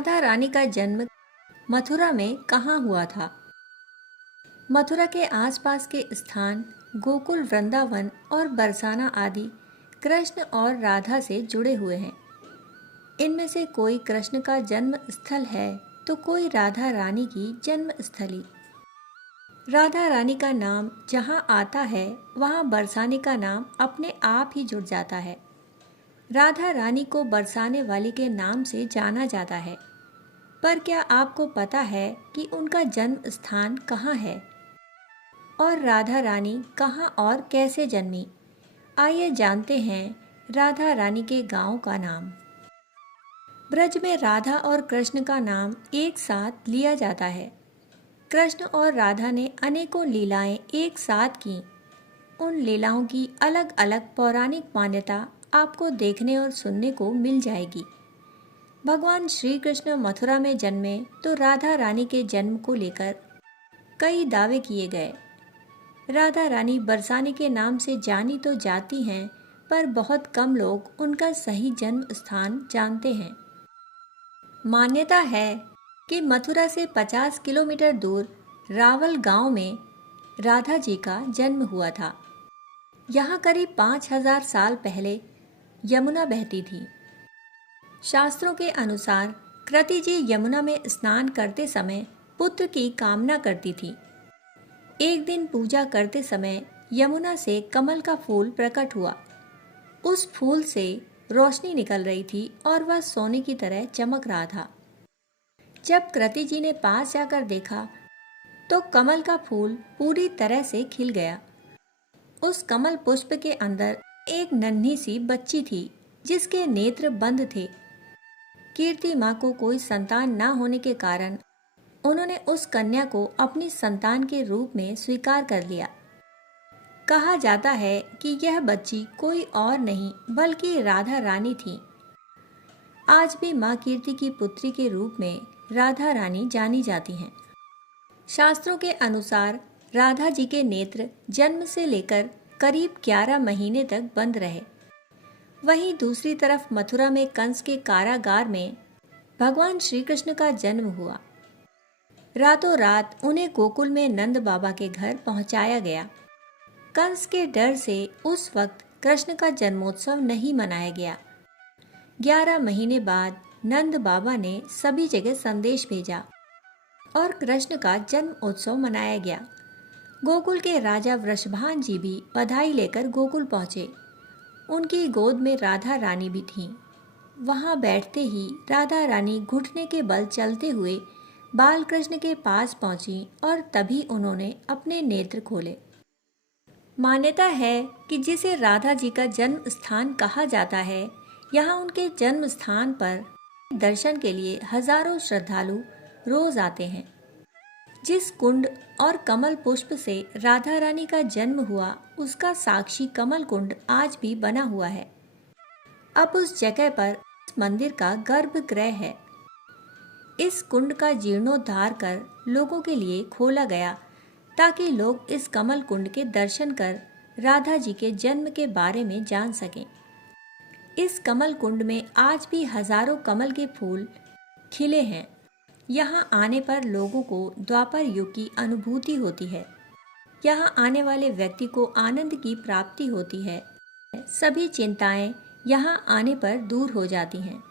राधा रानी का जन्म मथुरा में कहाँ हुआ था? मथुरा के आसपास के स्थान गोकुल, वृंदावन और बरसाना आदि कृष्ण और राधा से जुड़े हुए हैं। इनमें से कोई कृष्ण का जन्म स्थल है तो कोई राधा रानी की जन्म स्थली। राधा रानी का नाम जहाँ आता है वहाँ बरसाने का नाम अपने आप ही जुड़ जाता है। राधा रानी को बरसाने वाली के नाम से जाना जाता है। पर क्या आपको पता है कि उनका जन्म स्थान कहाँ है और राधा रानी कहाँ और कैसे जन्मी? आइए जानते हैं राधा रानी के गांव का नाम। ब्रज में राधा और कृष्ण का नाम एक साथ लिया जाता है। कृष्ण और राधा ने अनेकों लीलाएं एक साथ की। उन लीलाओं की अलग अलग पौराणिक मान्यता आपको देखने और सुनने को मिल जाएगी। भगवान श्री कृष्ण मथुरा में जन्मे तो राधा रानी के जन्म को लेकर कई दावे किए गए। राधा रानी बरसाने के नाम से जानी तो जाती हैं, पर बहुत कम लोग उनका सही जन्म स्थान जानते हैं। मान्यता है कि मथुरा से 50 किलोमीटर दूर रावल गांव में राधा जी का जन्म हुआ था। यहाँ करीब 5000 साल पहले यमुना बहती थी। शास्त्रों के अनुसार कृति जी यमुना में स्नान करते समय पुत्र की कामना करती थी। एक दिन पूजा करते समय यमुना से कमल का फूल प्रकट हुआ। उस फूल से रोशनी निकल रही थी और वह सोने की तरह चमक रहा था। जब कृति जी ने पास जाकर देखा तो कमल का फूल पूरी तरह से खिल गया। उस कमल पुष्प के अंदर एक नन्ही सी बच्ची थी जिसके नेत्र बंद थे। कीर्ति माँ को कोई संतान न होने के कारण उन्होंने उस कन्या को अपनी संतान के रूप में स्वीकार कर लिया। कहा जाता है कि यह बच्ची कोई और नहीं बल्कि राधा रानी थी। आज भी माँ कीर्ति की पुत्री के रूप में राधा रानी जानी जाती हैं। शास्त्रों के अनुसार राधा जी के नेत्र जन्म से लेकर करीब 11 महीने तक बंद रहे। वहीं दूसरी तरफ मथुरा में कंस के कारागार में भगवान श्री कृष्ण का जन्म हुआ। रातों रात उन्हें गोकुल में नंद बाबा के घर पहुंचाया गया। कंस के डर से उस वक्त कृष्ण का जन्मोत्सव नहीं मनाया गया। 11 महीने बाद नंद बाबा ने सभी जगह संदेश भेजा और कृष्ण का जन्म उत्सव मनाया गया। गोकुल के राजा वृषभान जी भी बधाई लेकर गोकुल पहुंचे। उनकी गोद में राधा रानी भी थीं। वहां बैठते ही राधा रानी घुटने के बल चलते हुए बाल कृष्ण के पास पहुंची और तभी उन्होंने अपने नेत्र खोले। मान्यता है कि जिसे राधा जी का जन्म स्थान कहा जाता है, यहाँ उनके जन्म स्थान पर दर्शन के लिए हजारों श्रद्धालु रोज आते हैं। जिस कुंड और कमल पुष्प से राधा रानी का जन्म हुआ उसका साक्षी कमल कुंड आज भी बना हुआ है। अब उस जगह पर मंदिर का गर्भगृह है। इस कुंड का जीर्णोद्धार कर लोगों के लिए खोला गया ताकि लोग इस कमल कुंड के दर्शन कर राधा जी के जन्म के बारे में जान सकें। इस कमल कुंड में आज भी हजारों कमल के फूल खिले हैं। यहाँ आने पर लोगों को द्वापर युग की अनुभूति होती है। यहाँ आने वाले व्यक्ति को आनंद की प्राप्ति होती है। सभी चिंताएं यहाँ आने पर दूर हो जाती हैं।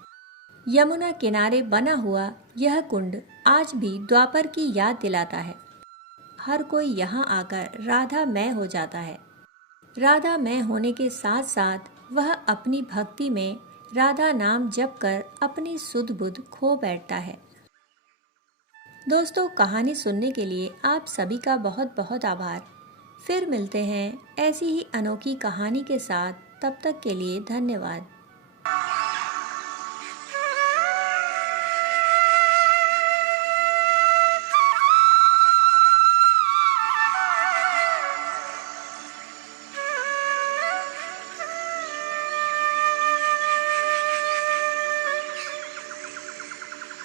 यमुना किनारे बना हुआ यह कुंड आज भी द्वापर की याद दिलाता है। हर कोई यहाँ आकर राधामय हो जाता है। राधामय होने के साथ साथ वह अपनी भक्ति में राधा नाम जप कर अपनी सुध बुध खो बैठता है। दोस्तों, कहानी सुनने के लिए आप सभी का बहुत बहुत आभार। फिर मिलते हैं ऐसी ही अनोखी कहानी के साथ। तब तक के लिए धन्यवाद।